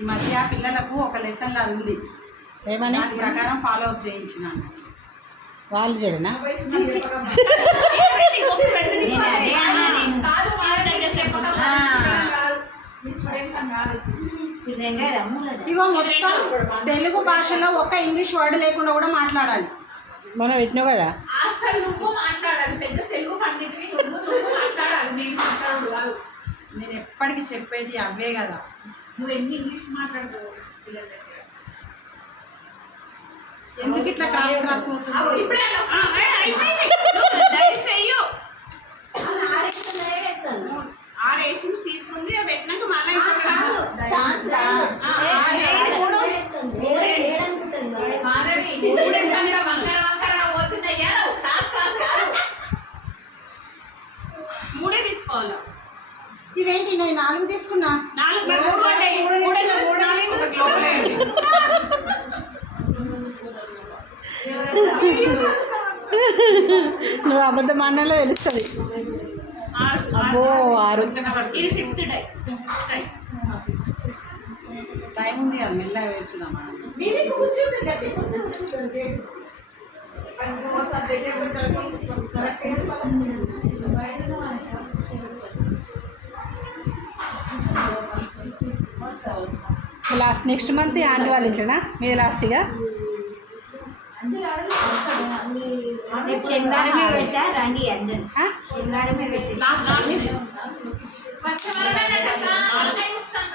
ఈ మధ్య పిల్లలకు ఒక లెసన్ లాగా ఉంది, ఏమని దాని ప్రకారం ఫాలో అప్ చేయించినాను. వాళ్ళు చూడనా ఇగో మొత్తం తెలుగు భాషలో ఒక్క ఇంగ్లీష్ వర్డ్ లేకుండా కూడా మాట్లాడాలి. మనం పెట్టినావు కదా అసలు నువ్వు మాట్లాడాలి, పెద్ద తెలుగు పండితుని నువ్వు మాట్లాడాలి, నేను మాట్లాడు కాదు. నేను ఎప్పటికీ చెప్పేది అవే కదా. నువ్వు ఎన్ని ఇంగ్లీష్ మాట్లాడతావు పిల్లల దగ్గర? ఎందుకు ఇట్లా క్రాస్ క్రాస్ అవుతుంది? ఇప్పుడే ఆరేషన్స్ తీసుకుంది పెట్టినాక మళ్ళీ మాధవి వంకర వంకరగా పోతున్నాయ్యా, క్లాస్ క్లాస్ కాదు. మూడే తీసుకోవాలి. ఇవేంటి నేను 4 తీసుకున్నా? 4 నువ్వు అబద్ధం అన్నలో తెలుస్తుంది. అబ్బో 6 ఇది ఫిఫ్త్ టైం. టైం ఉంది కదా, మెల్లగా వేర్చుదామా? లాస్ట్ నెక్స్ట్ మంత్ ఆంటీ వాళ్ళ ఇంటనా మీరు లాస్ట్గా శనివారమే పెట్టా రండి అందరు. శనివారమే పెట్టి స్వచ్ఛమైన